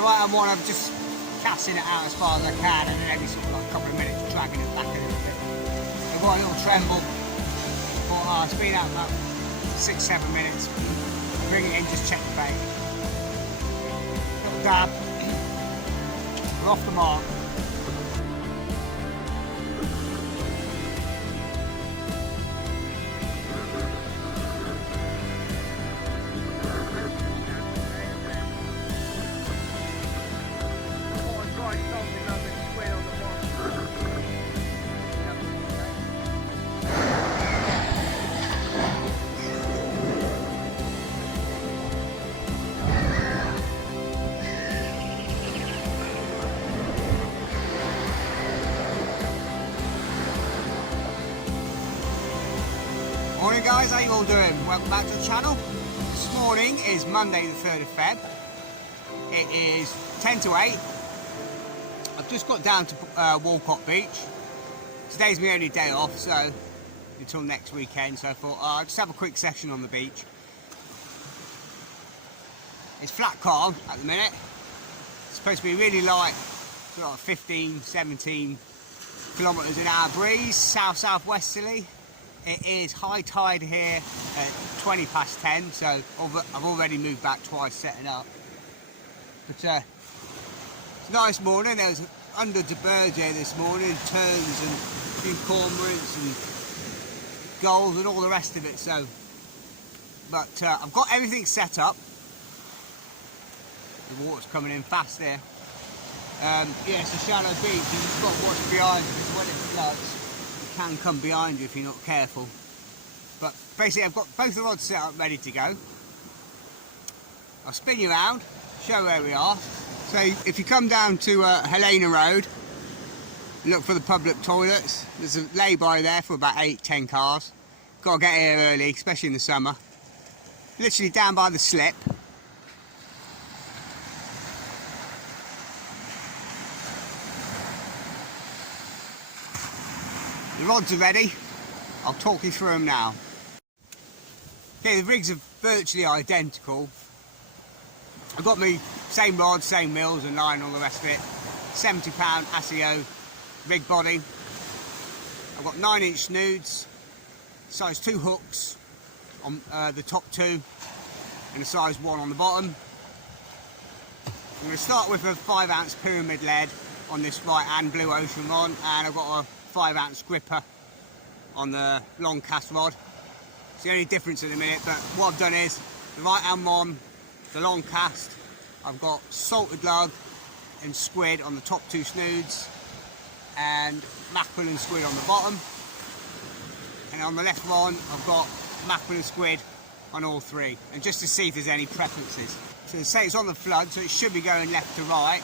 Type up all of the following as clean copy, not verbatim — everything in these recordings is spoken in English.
the right hand one, I'm just casting it out as far as I can, and then every sort of like a couple of minutes dragging it back a little bit. I've got a little tremble, but it's been out about 6-7 minutes. Bring it in, just check the bait. Little dab. We're off the mark. Morning guys, how you all doing? Welcome back to the channel. This morning is Monday the 3rd of Feb. It is 10 to 8. I've just got down to Walcott Beach. Today's my only day off, so until next weekend, so I thought I'll just have a quick session on the beach. It's flat calm at the minute. It's supposed to be really light, sort of 15-17 kilometres an hour breeze, south-southwesterly. It is high tide here at 20 past 10, so I've already moved back twice setting up. But it's a nice morning. There was hundreds of birds here this morning, terns and cormorants and gulls and all the rest of it. So, but I've got everything set up. The water's coming in fast there. Yeah, it's a shallow beach, and you've got to watch behind you because when it floods, can come behind you if you're not careful. But basically I've got both the rods set up ready to go. I'll spin you around, show where we are. So if you come down to Helena Road, look for the public toilets. There's a lay-by there for about 8-10 cars. Got to get here early, especially in the summer. Literally down by the slip. The rods are ready. I'll talk you through them now. Okay, the rigs are virtually identical. I've got my same rods, same mills and line, all the rest of it. 70 pound ASIO rig body. I've got 9-inch snoods, size 2 hooks on the top 2 and a size 1 on the bottom. I'm going to start with a 5-ounce pyramid lead on this right hand Blue Ocean rod, and I've got a 5-ounce gripper on the long cast rod. It's the only difference at the minute, but what I've done is the right hand one, the long cast, I've got salted lug and squid on the top 2 snoods and mackerel and squid on the bottom, and on the left one I've got mackerel and squid on all 3, and just to see if there's any preferences. So say it's on the flood, so it should be going left to right.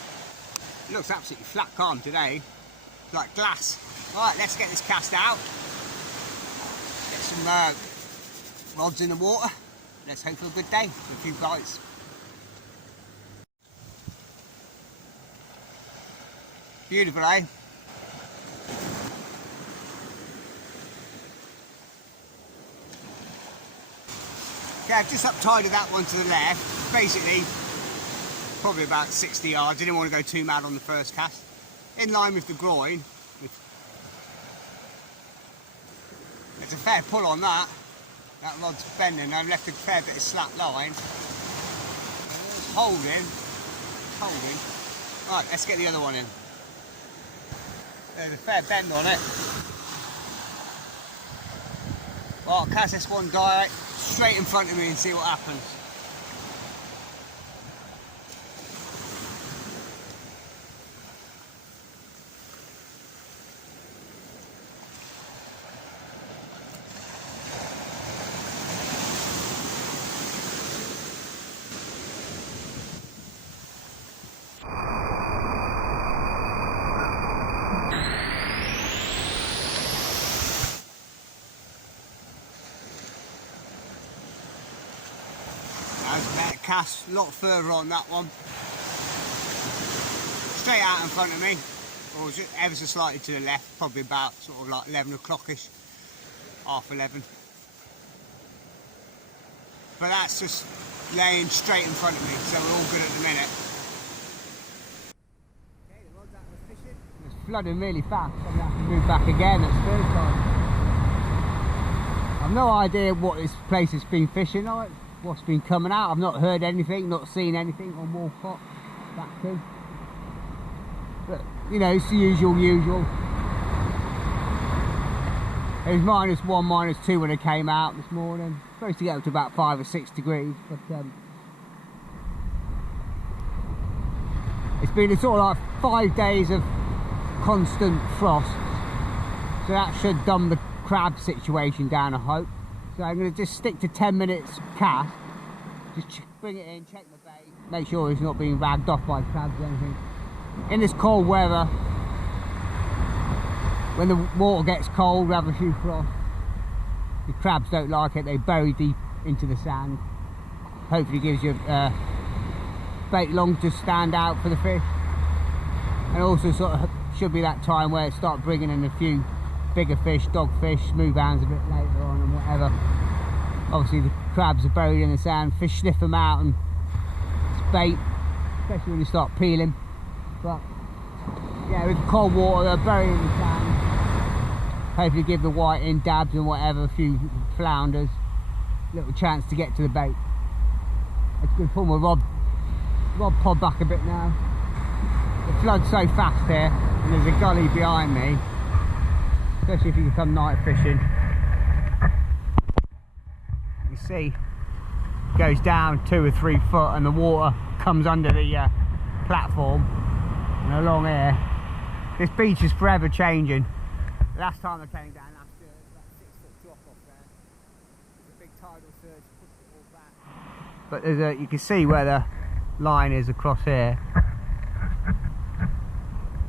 It looks absolutely flat calm today, like glass. Right, let's get this cast out. Get some rods in the water. Let's hope for a good day with a few bites. Beautiful, eh? Okay, I've just up-tided that one to the left. Basically, probably about 60 yards. Didn't want to go too mad on the first cast. In line with the groin. There's a fair pull on that. That rod's bending. I've left a fair bit of slack line. It's holding. Right, let's get the other one in. There's a fair bend on it. Well, I'll cast this one direct straight in front of me and see what happens. That's a better cast, a lot further on that one. Straight out in front of me, or just ever so slightly to the left, probably about sort of like 11 o'clock-ish, half 11. But that's just laying straight in front of me, so we're all good at the minute. flooding really fast. I'm going to have to move back again. That's third time. I've no idea what this place has been fishing like, what's been coming out. I've not heard anything, not seen anything on Walcott. Back to. But, you know, it's the usual. It was -1, -2 when it came out this morning. Supposed to get up to about 5 or 6 degrees, but it's been a sort of like 5 days of constant frost, so that should dumb the crab situation down, I hope. So I'm going to just stick to 10 minutes cast, just bring it in, check the bait, make sure it's not being ragged off by crabs or anything. In this cold weather, when the water gets cold, we have a few frosts. The crabs don't like it, they bury deep into the sand. Hopefully gives you bait long to stand out for the fish. And also sort of should be that time where it start bringing in a few bigger fish, dogfish, smooth hands a bit later on and whatever. Obviously the crabs are buried in the sand, fish sniff them out and it's bait, especially when you start peeling. But yeah, with cold water they're buried in the sand. Hopefully give the white in dabs and whatever, a few flounders, little chance to get to the bait. It's going to pull my rod pod back a bit now. The flood's so fast here, and there's a gully behind me, especially if you come night fishing. You see, it goes down 2 or 3 foot and the water comes under the platform and along here. This beach is forever changing. Last time I came down last year, it was about a 6 foot drop off there. There's a big tidal surge pushed it all back. But there's you can see where the line is across here.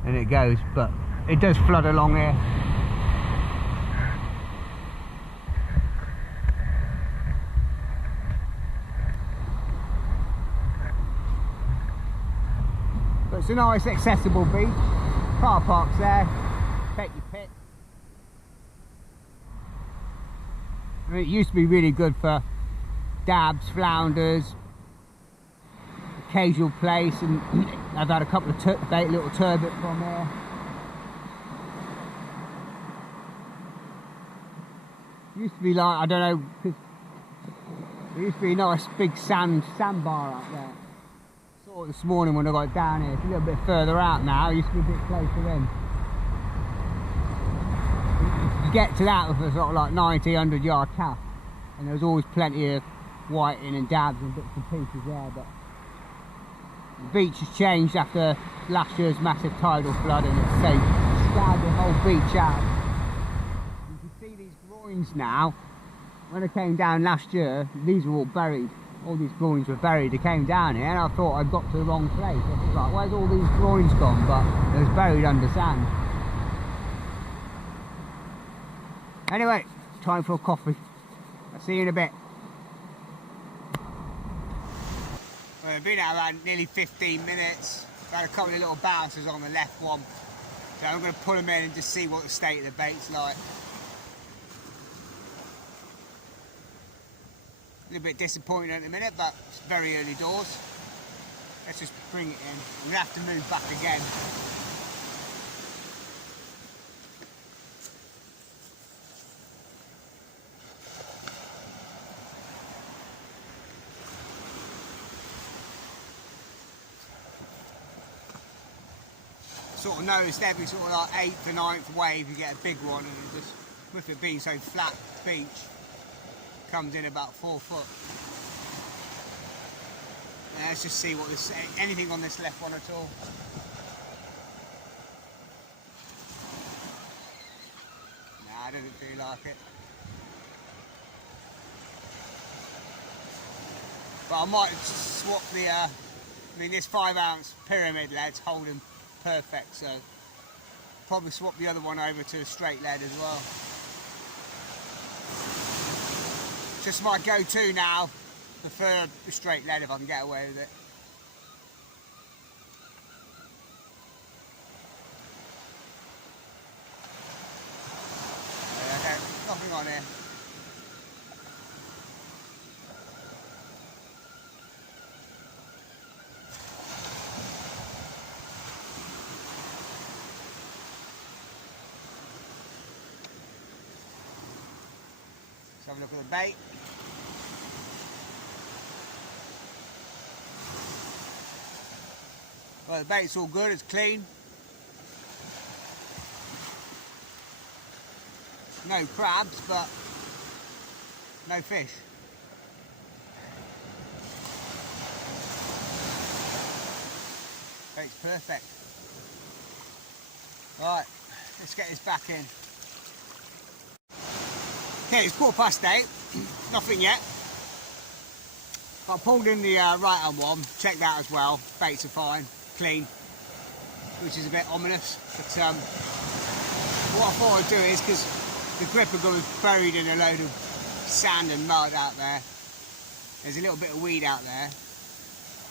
And it goes, but it does flood along here. But it's a nice accessible beach. Car park's there. Take your pick. I mean, it used to be really good for dabs, flounders, occasional place, and I've had a couple of little turbot from there. It used to be like, I don't know, because there used to be a nice big sandbar up there. I saw it this morning when I got down here. It's a little bit further out now. It used to be a bit closer in. You get to that with a sort of like 90, 100 yard cast, and there was always plenty of whiting and dabs and bits and pieces there, but the beach has changed after last year's massive tidal flood, and it's so scoured the whole beach out. You can see these groins now. When I came down last year, these were all buried. All these groins were buried. I came down here and I thought I'd got to the wrong place. I was like, where's all these groins gone? But it was buried under sand. Anyway, time for a coffee. I'll see you in a bit. Well, I've been out around nearly 15 minutes. Got a couple of little bouncers on the left one. So I'm going to pull them in and just see what the state of the bait's like. A little bit disappointing at the minute, but it's very early doors. Let's just bring it in. I'm going to have to move back again. Sort of noticed every sort of like 8th to 9th wave you get a big one, and it just, with it being so flat beach, comes in about 4 foot. Yeah, let's just see what this, anything on this left one at all. Nah, I didn't feel like it. But I might swap the, I mean this 5 ounce pyramid lead's holding perfect, so probably swap the other one over to a straight lead as well. Just my go-to now. Prefer the straight lead if I can get away with it. Yeah, nothing on here. have a look at the bait. Well, the bait's all good, it's clean. No crabs, but no fish. Bait's perfect. Right, let's get this back in. Okay, it's 8:15, nothing yet. I pulled in the right hand one, checked that as well. Baits are fine, clean, which is a bit ominous. But what I thought I'd do is, because the gripper gun was buried in a load of sand and mud out there, there's a little bit of weed out there,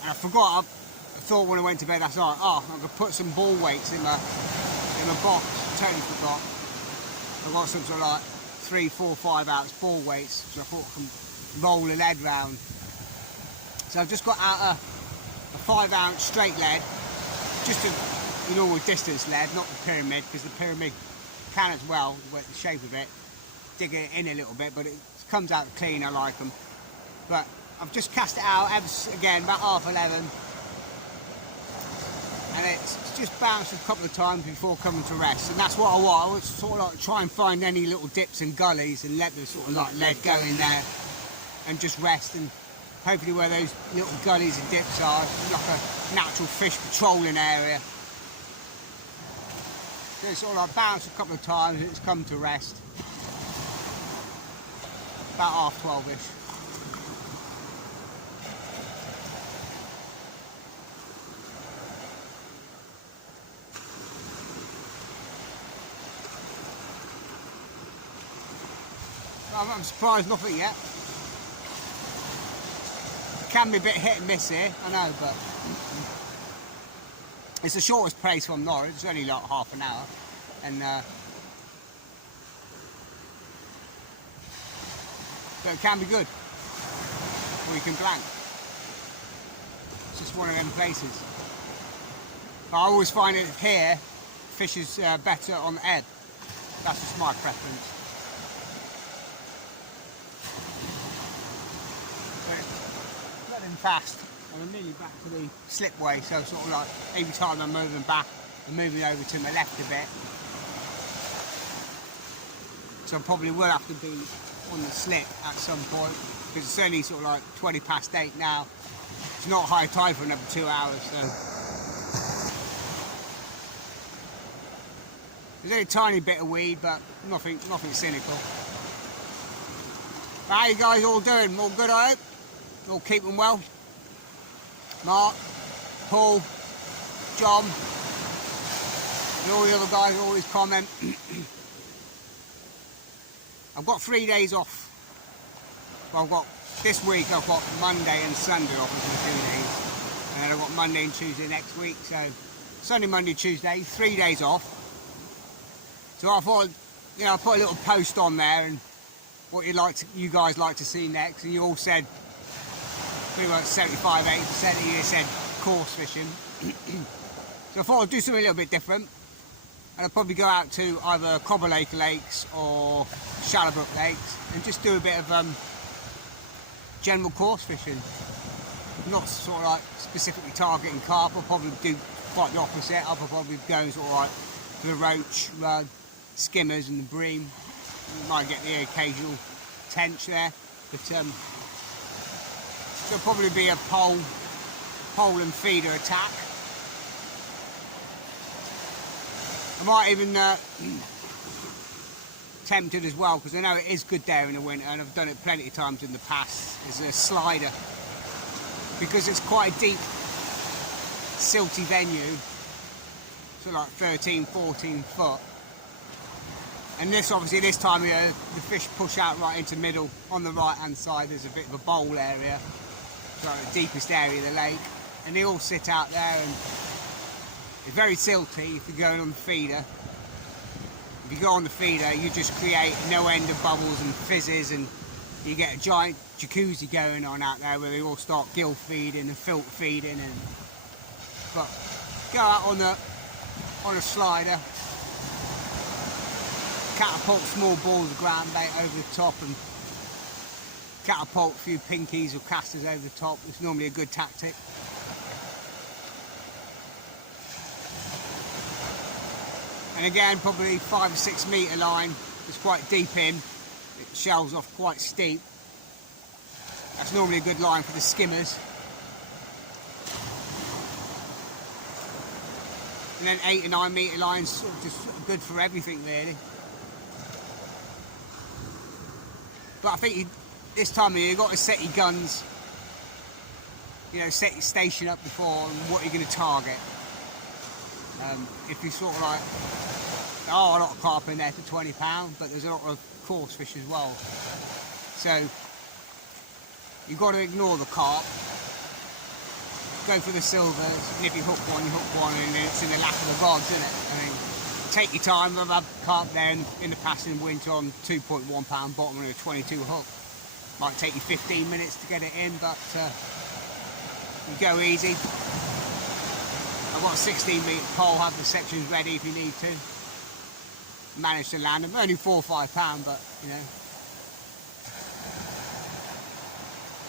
and I forgot. I thought when I went to bed last night, oh, I could put some ball weights in my box. Totally forgot. I've got some sort of like 3, 4, 5 ounce ball weights, so I thought I can roll the lead round. So I've just got out a 5 ounce straight lead, just a normal distance lead, not the pyramid, because the pyramid can as well, the shape of it, dig it in a little bit, but it comes out clean. I like them. But I've just cast it out again about 11:30, and it's just bounced a couple of times before coming to rest, and that's what I want. I want to sort of like try and find any little dips and gullies and let the sort of like lead go in there and just rest, and hopefully where those little gullies and dips are, like a natural fish patrolling area. So it's sort of like bounced a couple of times and it's come to rest. About 12:30ish. I'm surprised nothing yet. It can be a bit hit and miss here, I know, but it's the shortest place from Norwich. It's only like half an hour, and so it can be good, or you can blank. It's just one of them places. But I always find it here, fish is better on the ebb. That's just my preference. Fast, and I'm nearly back to the slipway, so sort of like every time I'm moving back, I'm moving over to my left a bit, so I probably will have to be on the slip at some point, because it's only sort of like 8:20 now. It's not high tide for another 2 hours, so there's only a tiny bit of weed, but nothing cynical. How you guys all doing? All good, I hope? All keeping well? Mark, Paul, John, and all the other guys always comment. I've got 3 days off. Well, I've got this week. I've got Monday and Sunday off for 2 days, and then I've got Monday and Tuesday next week. So Sunday, Monday, Tuesday, 3 days off. So I thought, you know, I put a little post on there and what you guys like to see next, and you all said pretty much 75–80% of you said coarse fishing. So I thought I'd do something a little bit different, and I'd probably go out to either Cobber Lake lakes or Shallowbrook lakes and just do a bit of general coarse fishing, not sort of like specifically targeting carp. I'll probably do quite the opposite. I'll probably go sort of like to the roach, rug, skimmers and the bream. You might get the occasional tench there, but there'll probably be a pole and feeder attack. I might even tempted as well, because I know it is good there in the winter, and I've done it plenty of times in the past, is a slider, because it's quite a deep silty venue, so like 13–14 foot. And this, obviously, this time of year, the fish push out right into the middle. On the right-hand side, there's a bit of a bowl area, so the deepest area of the lake, and they all sit out there, and it's very silty if you're going on the feeder. If you go on the feeder, you just create no end of bubbles and fizzes, and you get a giant jacuzzi going on out there where they all start gill feeding and filter feeding. And but go out on a slider, catapult small balls of ground bait over the top, and catapult a few pinkies or casters over the top. It's normally a good tactic. And again, probably 5 or 6 metre line. It's quite deep in. It shelves off quite steep. That's normally a good line for the skimmers. And then 8 or 9 metre lines, sort of just good for everything really. But I think this time of year you've got to set your guns, you know, set your station up before and what you're going to target. If you sort of like, there are a lot of carp in there for £20, but there's a lot of coarse fish as well. So you've got to ignore the carp, go for the silvers, and if you hook one, and then it's in the lap of the gods, isn't it? I mean, take your time. I've had carp there in the past in winter on £2.1 bottom and a 22 hook. Might take you 15 minutes to get it in, but you go easy. I've got a 16 metre pole, have the sections ready if you need to. Managed to land them, only £4 or £5, but you know.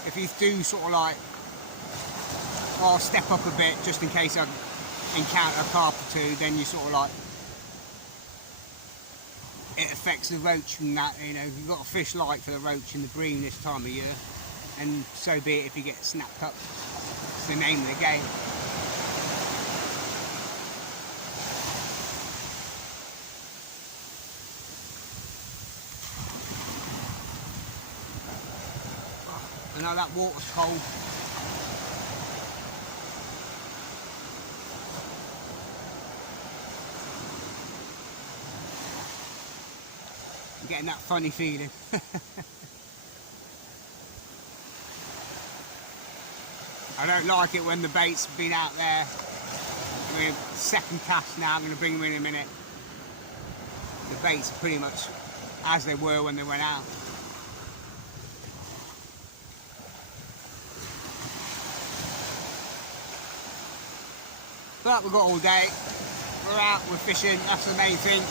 If you do sort of like, I'll step up a bit just in case I encounter a carp or two, then you sort of like, it affects the roach and that, you know. You've got a fish like for the roach and the bream this time of year, and so be it if you get snapped up. It's the name of the game. I know that water's cold. I'm getting that funny feeling. I don't like it when the bait's been out there. I mean, second cast now, I'm going to bring them in a minute. The bait's pretty much as they were when they went out. But we've got all day. We're out, we're fishing, that's the main thing.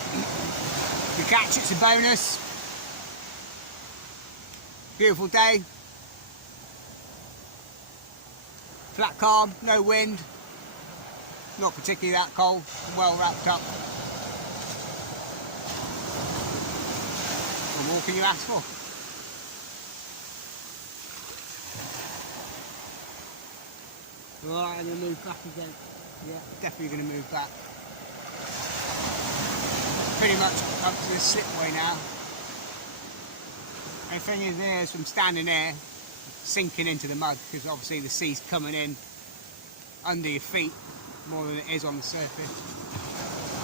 The catch, it's a bonus. Beautiful day. Flat calm, no wind. Not particularly that cold, well wrapped up. What more can you ask for? Right, I'm going to move back again. Yeah, definitely going to move back. Pretty much up to the slipway now. And the thing is, there's from standing there, sinking into the mud, because obviously the sea's coming in under your feet more than it is on the surface.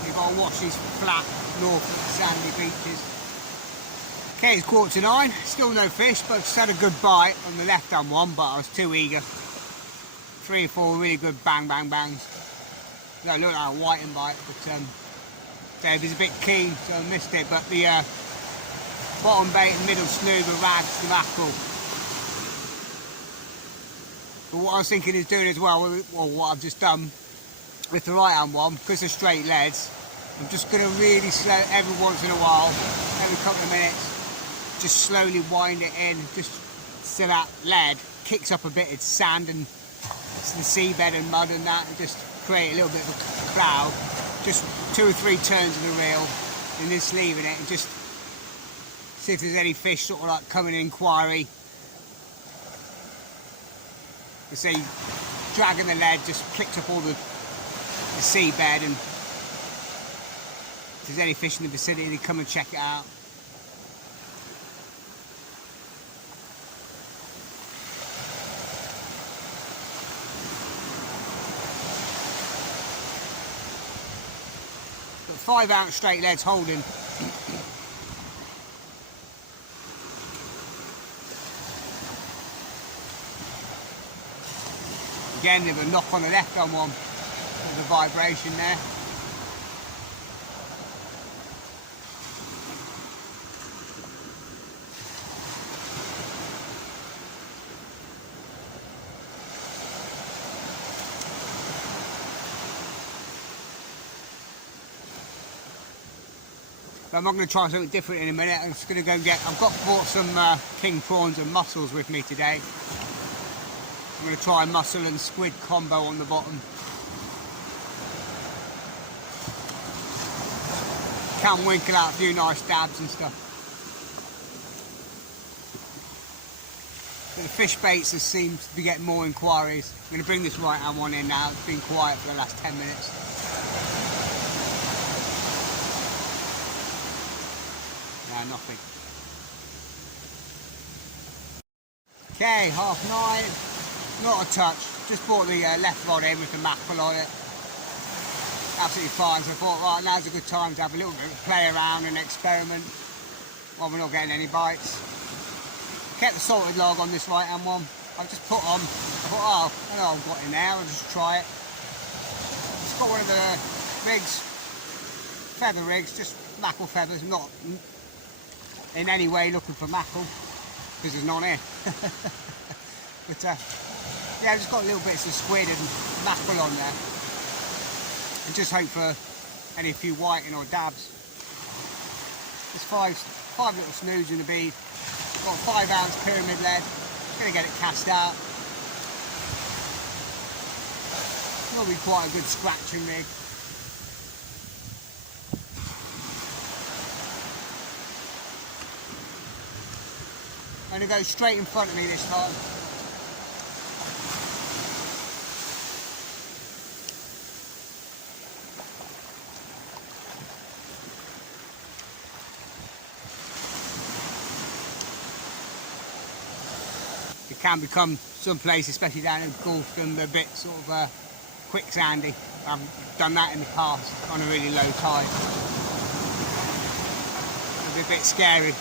You've got to watch these flat, Norfolk sandy beaches. Okay, it's 8:45, still no fish, but just had a good bite on the left-hand one, but I was too eager. 3 or 4 really good bang bang bangs. That looked like a whiting bite, but Dave was a bit keen, so I missed it. But the bottom bait and middle snood were rags to mackerel. But what I was thinking is doing as well, or what I've just done with the right hand one, because they're straight leads, I'm just going to really slow, every once in a while, every couple of minutes, just slowly wind it in, just so that lead kicks up a bit of sand and the seabed and mud and that, and just create a little bit of a cloud. Just 2 or 3 turns of the reel and just leaving it and just see if there's any fish sort of like coming in inquiry. You see, dragging the lead just clicks up all the seabed, and if there's any fish in the vicinity, they come and check it out. Got 5 ounce straight leads holding. Again, there's a knock on the left on one. There's a vibration there. But I'm not going to try something different in a minute. I'm just going to go and I've bought some king prawns and mussels with me today. I'm going to try a mussel and squid combo on the bottom. Can winkle out a few nice dabs and stuff. But the fish baits seem to be getting more inquiries. I'm going to bring this right hand one in now. It's been quiet for the last 10 minutes. No, nothing. Okay, 9:30. Not a touch. Just bought the left rod in with the mackerel on it. Absolutely fine. So I thought, right, now's a good time to have a little bit of play around and experiment while we're not getting any bites. Kept the salted log on this right hand one. I just put on. I thought, oh, I know I've got in there. I'll just try it. Just got one of the rigs, feather rigs, just mackerel feathers. Not in any way looking for mackerel because there's none here. But yeah, I've just got little bits of squid and mackerel on there, and just hope for any few whiting or dabs. There's five little snoods in the bead. Got a 5 ounce pyramid lead. Gonna get it cast out. It'll be quite a good scratching rig. I'm going to go straight in front of me this time. It can become some places, especially down in Gulf, a bit sort of quicksandy. I've done that in the past on a really low tide. It'll be a bit scary.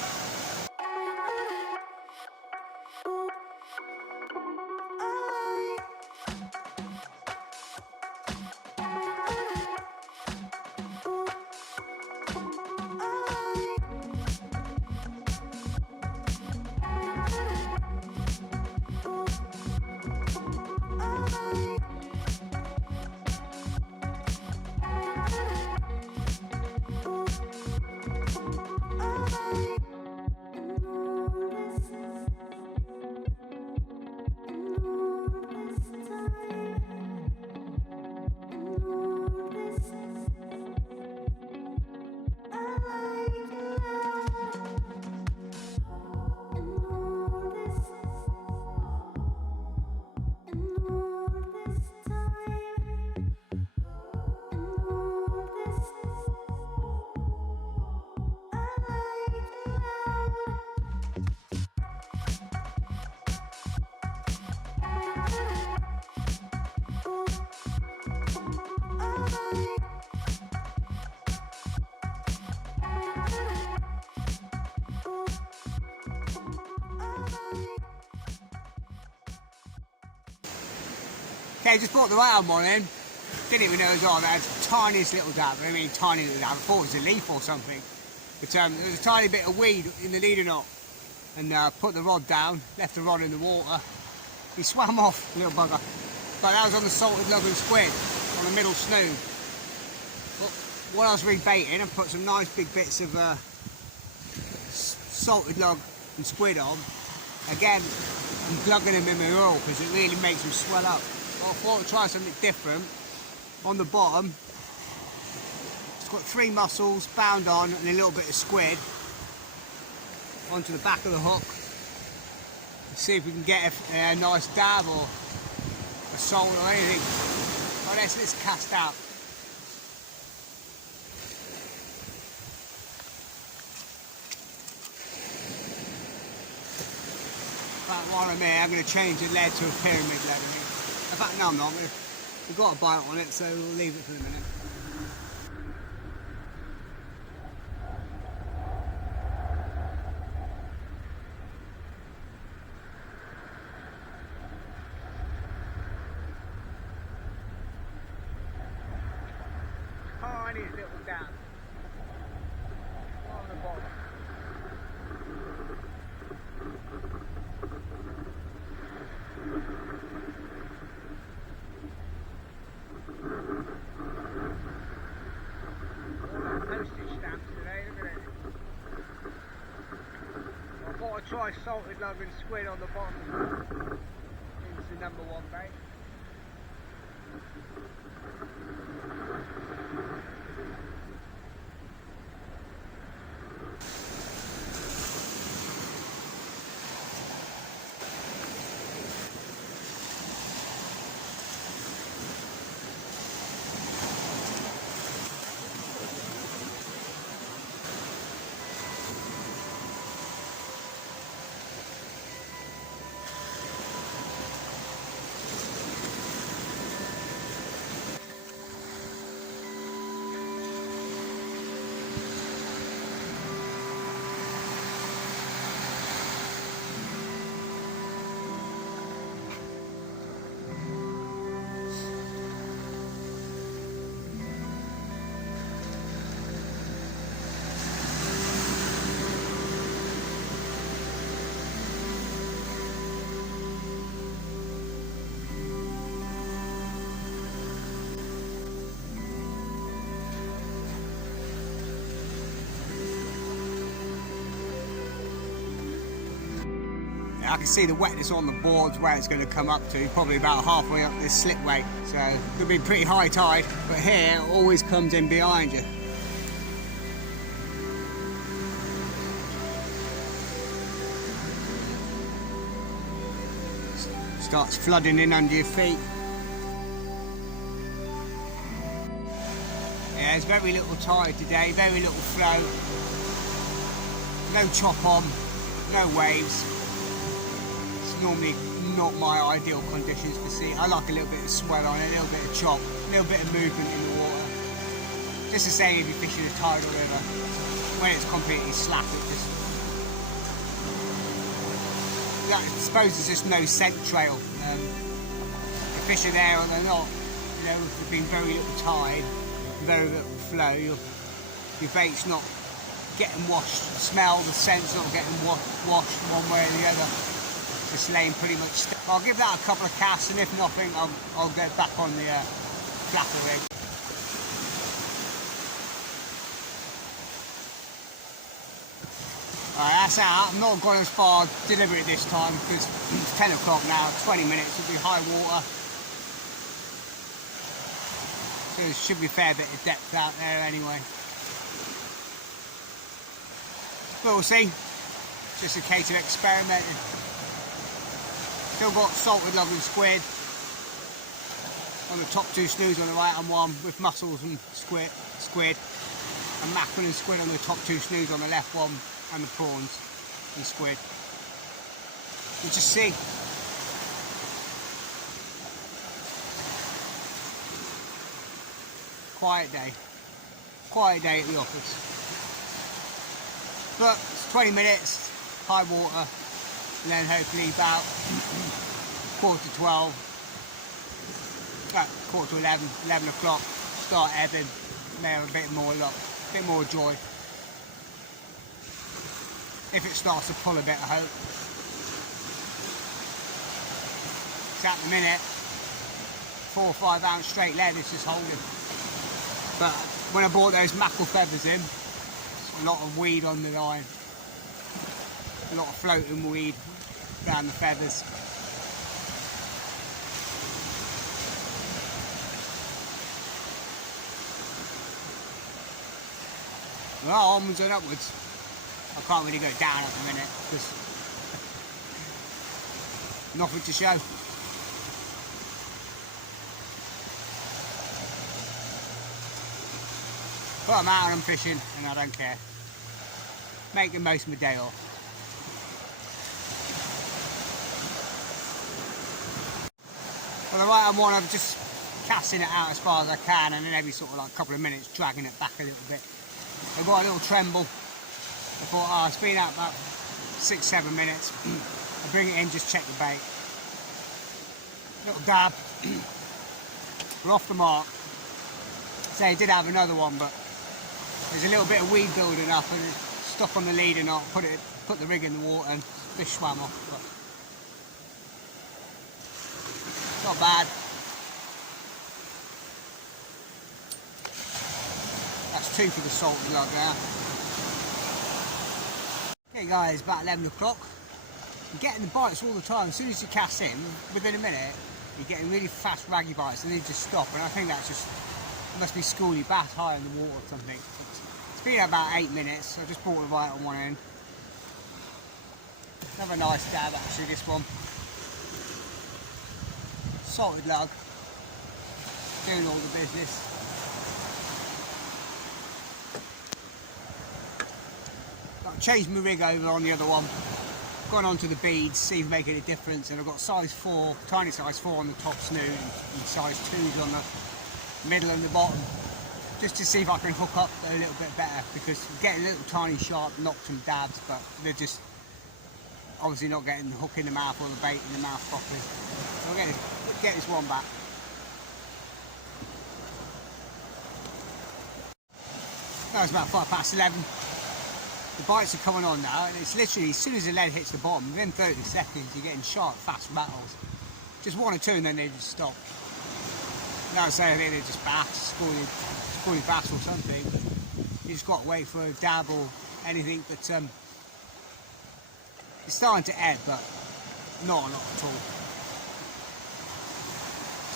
Okay, just brought the right one in. Didn't even know it was on. That was the tiniest little dab. I mean, tiny little dab. I thought it was a leaf or something. But there was a tiny bit of weed in the leader knot. And put the rod down, left the rod in the water. He swam off, little bugger. But that was on the salted lug and squid, on the middle snood. But while I was rebaiting, I put some nice big bits of salted lug and squid on. Again, I'm glugging them in my oil because it really makes them swell up. Well, I thought I'd try something different. On the bottom, it's got 3 mussels bound on and a little bit of squid onto the back of the hook. Let's see if we can get a nice dab or a salt or anything. Oh, let's cast out. While I'm here, I'm going to change the lead to a pyramid lead. In fact, no, I'm not. We've got a bite on it, so we'll leave it for a minute. Tiny little dab on the bottom. nice salted lug and squid on the bottom into number 1 bait. I can see the wetness on the boards where it's going to come up to, probably about halfway up this slipway, so it could be pretty high tide, but here it always comes in behind you. Starts flooding in under your feet. Yeah, there's very little tide today, very little flow, no chop on, no waves. Normally not my ideal conditions for sea. I like a little bit of swell on it, a little bit of chop, a little bit of movement in the water. Just the same if you're fishing a tidal river. When it's completely slack, it just... I suppose there's just no scent trail. The fish are there or they're not. You know, there's been very little tide, very little flow. Your bait's not getting washed. The smell, the scent's not getting washed one way or the other. Just laying pretty much still. I'll give that a couple of casts, and if nothing, I'll get back on the flapper rig. Alright, that's out. I'm not going as far deliberate this time because it's 10 o'clock now, 20 minutes will be high water. So there should be a fair bit of depth out there anyway. But we'll see. It's just a case of experimenting. Still got salted lug and squid on the top 2 snooze on the right hand one, with mussels and squid, and mackerel and squid on the top 2 snooze on the left one, and the prawns and squid. We'll just see. Quiet day at the office. But it's 20 minutes, high water. And then hopefully about quarter to 12, quarter to 11, 11 o'clock, start ebbing, may have a bit more luck, a bit more joy. If it starts to pull a bit, I hope. Because at the minute, 4 or 5 ounce straight lead is just holding. But when I bought those mackerel feathers in, a lot of weed on the line. A lot of floating weed around the feathers. Well, onwards and upwards. I can't really go down at the minute because nothing to show. But I'm out and I'm fishing and I don't care. Make the most of my day off. Well, the right hand one, I'm just casting it out as far as I can, and then every sort of like couple of minutes dragging it back a little bit. I've got a little tremble. I thought, oh, it's been out about 6-7 minutes. I bring it in, just check the bait. Little dab. We're off the mark. So I did have another one, but there's a little bit of weed building up, and it's stuck on the lead, and I'll put the rig in the water, and fish swam off. But not bad. That's 2 for the salted lug there. Okay guys, about 11 o'clock. You're getting the bites all the time. As soon as you cast in, within a minute, you're getting really fast raggy bites and they just stop. And I think that's just, must be schoolie bass high in the water or something. It's been about 8 minutes. I just brought the bite on one end. Another nice dab actually, this one. Salted lug. Doing all the business. I've changed my rig over on the other one. Gone on to the beads, see if making a difference, and I've got size 4, tiny size 4 on the top snood and size 2s on the middle and the bottom, just to see if I can hook up a little bit better, because I'm getting little tiny sharp knocks and dabs, but they're just obviously not getting the hook in the mouth or the bait in the mouth properly. So I'll get this one back. That was about 11:05. The bites are coming on now, and it's literally, as soon as the lead hits the bottom, within 30 seconds you're getting sharp, fast rattles. Just 1 or 2 and then they just stop. Like I say, I think they're just bass, schoolie bass or something. You just got to wait for a dab or anything, but it's starting to ebb, but not a lot at all.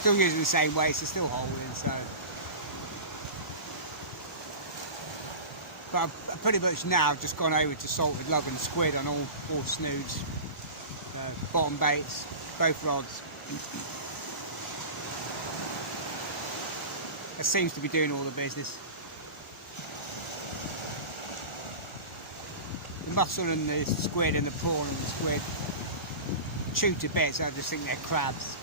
Still using the same weights, they're still holding, so. But I've pretty much now just gone over to salted lug and squid on all snoods, bottom baits, both rods. That seems to be doing all the business. The mussel and the squid and the prawn and the squid chew to bits, I just think they're crabs.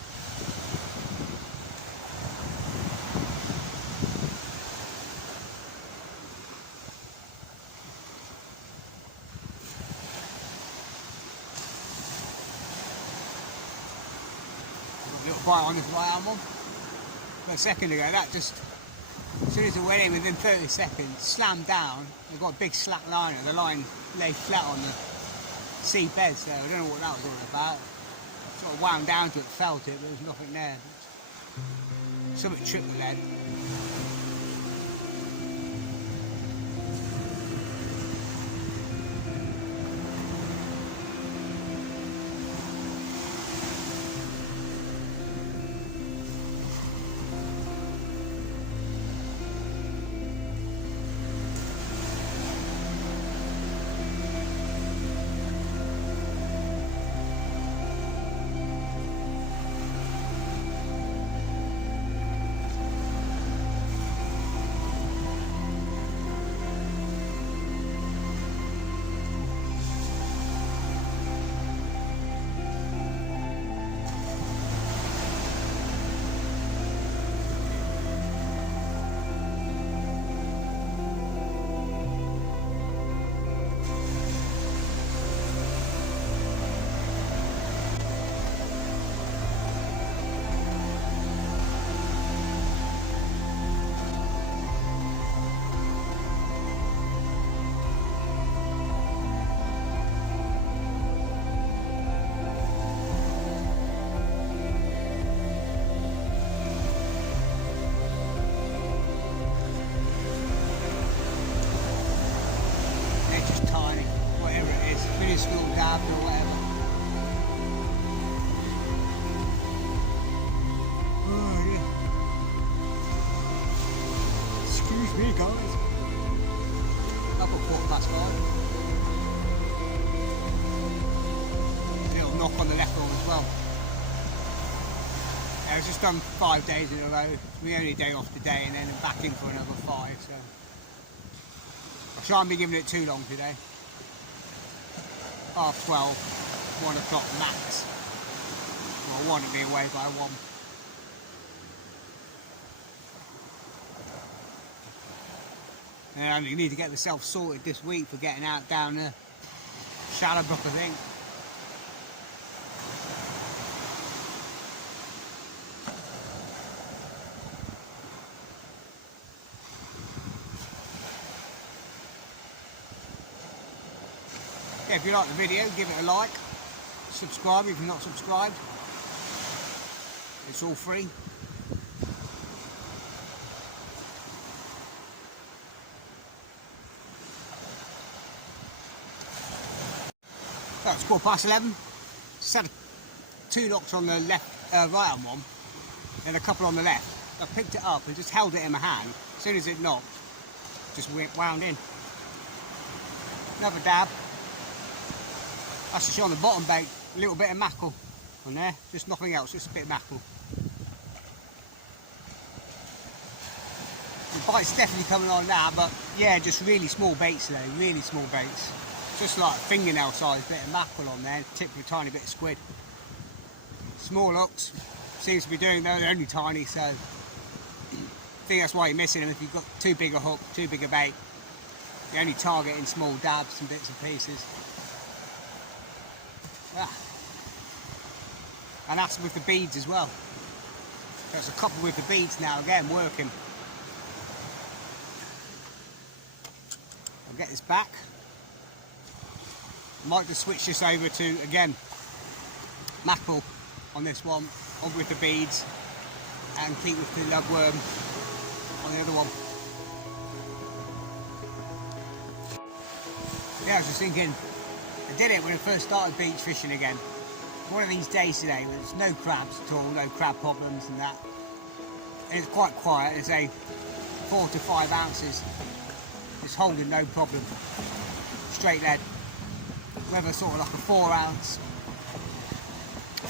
Little bite on this right arm one. But a second ago, that just, as soon as it went in, within 30 seconds, slammed down. They've got a big slack liner. The line lay flat on the sea bed, so I don't know what that was all about. Sort of wound down to it, felt it, but there was nothing there. Something tripped the lead. Minuscule dab or whatever. Oh, yeah. Excuse me, guys. I've got 5:15. A little knock on the left arm as well. I've just done 5 days in a row. It's my only day off today, and then I'm back in for another 5. So I shan't be giving it too long today. 12:30, 1 o'clock max. Well, I want to be away by 1. And I need to get myself sorted this week for getting out down the Shallowbrook, I think. Yeah, if you like the video, give it a like. Subscribe if you're not subscribed. It's all free. That's 11:15. just had 2 knocks on the left, right on one, and a couple on the left. I picked it up and just held it in my hand. As soon as it knocked, just wound in. Another dab. That's just on the bottom bait, a little bit of mackerel on there, just nothing else, just a bit of mackerel. The bite's definitely coming on now, but yeah, just really small baits though, really small baits. Just like fingernail size bit of mackerel on there, tipped with a tiny bit of squid. Small hooks, seems to be doing though, they're only tiny, so I think that's why you're missing them. If you've got too big a hook, too big a bait, you're only targeting small dabs and bits and pieces. Ah. And that's with the beads as well. There's a couple with the beads now, again, working. I'll get this back. Might just switch this over to, again, mackerel on this one, on with the beads, and keep with the lugworm on the other one. Yeah, I was just thinking, I did it when I first started beach fishing again. One of these days today, there's no crabs at all, no crab problems and that. And it's quite quiet, it's a 4 to 5 ounces. It's holding no problem. Straight lead. Whether sort of like a 4 ounce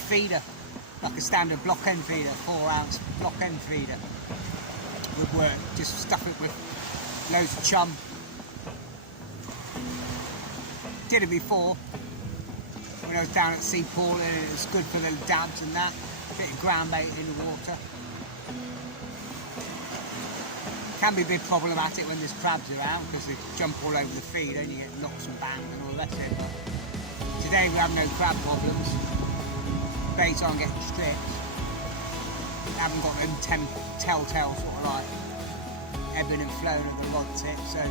feeder, like a standard block end feeder, 4 ounce block end feeder would work. Just stuff it with loads of chum. Did it before when I was down at Sea Pool, and it was good for the dabs and that. A bit of ground bait in the water. Can be a bit problematic when there's crabs around because they jump all over the feed and you get knocks and bangs and all the rest of it. But today we have no crab problems. Baits aren't getting stripped. We haven't got them telltale sort of like ebbing and flowing of the rod tip. So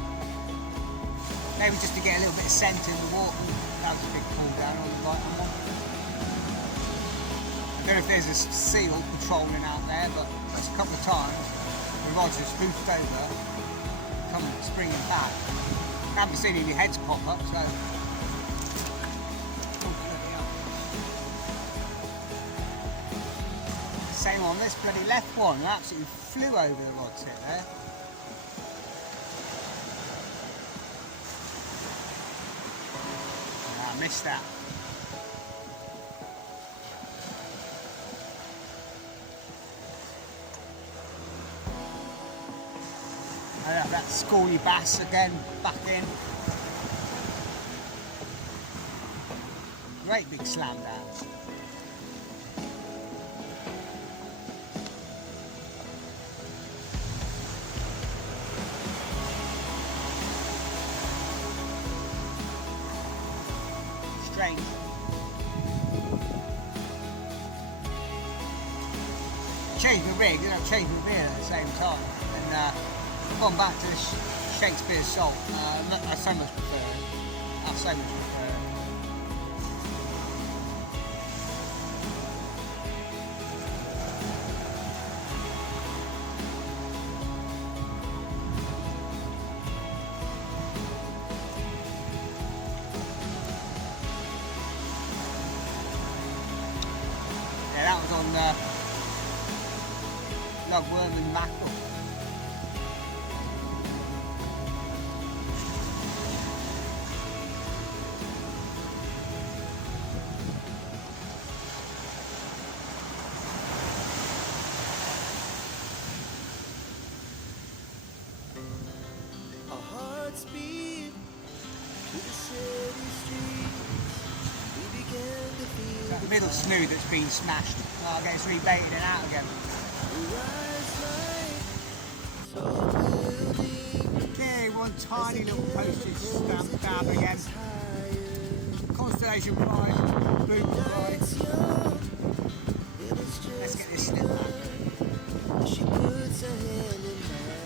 maybe just to get a little bit of scent in the water. That was a big pull down on the right one. I don't know if there's a seal patrolling out there, but that's a couple of times the rod's just hoofed over, come springing back. I haven't seen any heads pop up, so. Same on this bloody left one, it absolutely flew over the rod tip there. I missed that. That scrawny bass again, back in. Great big slam down. Strange. Changed my rig, and I've changed my reel at the same time. And I've gone back to Shakespeare's Salt. I so much prefer it. I so much prefer it. Yeah, that was on lugworm and mackerel. That middle snood that's been smashed, I guess rebaited and out again. Okay, one tiny little postage stamp dab again. Constellation prize, boot prize. Let's get this snip back. She puts her hand in mine.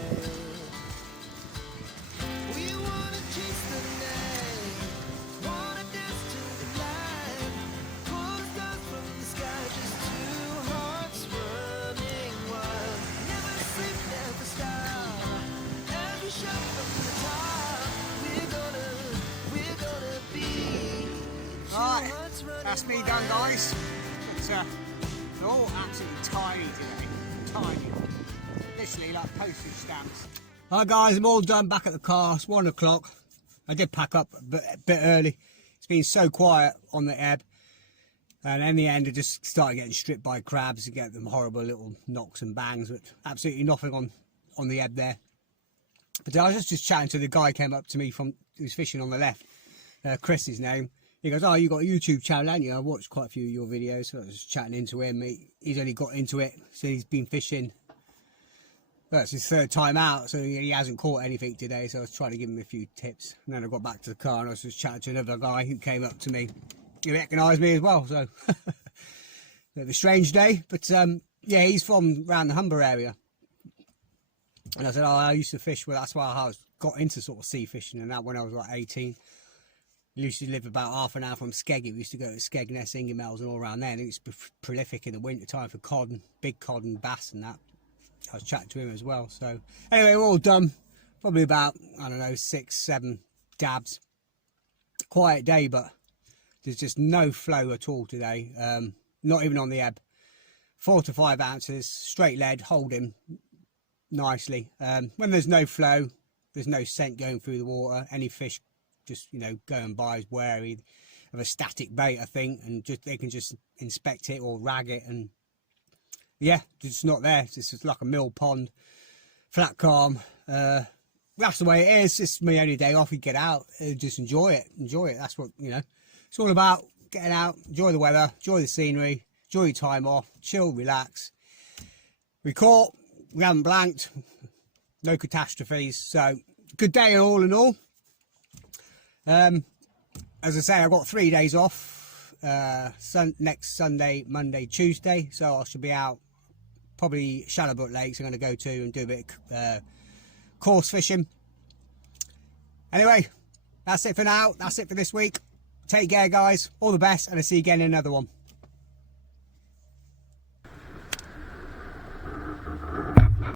We wanna chase the night, wanna dance to the light, pull the stars from the sky, just two hearts running wild. Never sleep, never stop, as we shout from the top. We're gonna be two hearts. that's me done, guys. But they're all absolutely tiny today. Tiny. Literally like postage stamps. Alright guys, I'm all done, back at the car. It's 1 o'clock. I did pack up a bit early. It's been so quiet on the ebb. And in the end, I just started getting stripped by crabs to get them horrible little knocks and bangs, but absolutely nothing on the ebb there. But I was just chatting to the guy who came up to me who's fishing on the left, Chris, his name. He goes, "Oh, you got a YouTube channel, haven't you? I watched quite a few of your videos." So I was just chatting into him. He's only got into it, so he's been fishing. Well, it's his 3rd time out, so he hasn't caught anything today. So I was trying to give him a few tips. And then I got back to the car and I was just chatting to another guy who came up to me. He recognised me as well, so bit of a strange day. But yeah, he's from around the Humber area. And I said, "Oh, I used to fish." Well, that's why I got into sort of sea fishing and that when I was like 18. We used to live about half an hour from Skeggy. We used to go to Skegness, Ingermells and all around there. And it was prolific in the winter time for cod and big cod and bass and that. I was chatting to him as well. So anyway, we're all done. Probably about, I don't know, 6, 7 dabs. Quiet day, but there's just no flow at all today. Not even on the ebb. 4 to 5 ounces, straight lead, holding nicely. When there's no flow, there's no scent going through the water. Any fish just, you know, going by is wary of a static bait, I think, and they can just inspect it or rag it, and yeah, it's not there. It's just like a mill pond, flat calm. That's the way it is. It's my only day off. You get out, just enjoy it. That's what, you know, it's all about. Getting out, enjoy the weather, enjoy the scenery, enjoy your time off, chill, relax. We caught, we haven't blanked, no catastrophes, so good day all in all. As I say, I've got 3 days off, next Sunday, Monday, Tuesday, so I should be out probably Shallowbrook Lakes. I'm going to go to and do a bit of course fishing. Anyway, that's it for now. That's it for this week. Take care, guys. All the best, and I'll see you again in another one.